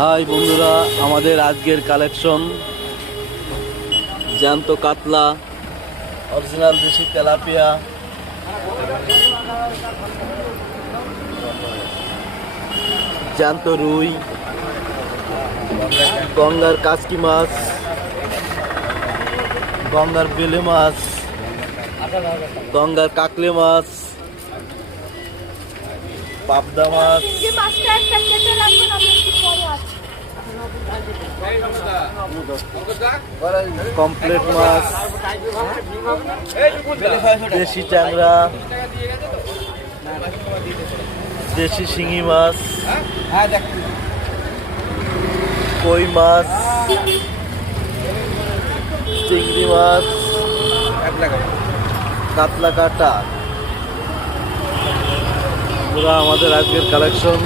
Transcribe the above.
High বন্ধুরা, আমাদের আজকের কালেকশন জ্যান্ত কাতলা, অরিজিনাল দেশি তেলাপিয়া, জ্যান্ত রুই, গঙ্গার কাচকি মাছ, গঙ্গার বেলে মাছ, গঙ্গার কাকলে মাছ, পাবদা মাছ, কমপ্লেট মাছ, দেশি ট্যাংরা, দেশি শিঙি মাছ, কই মাছ, চিংড়ি মাছ, কাতলা কাটা। পুরা আমাদের আজকের কালেকশন।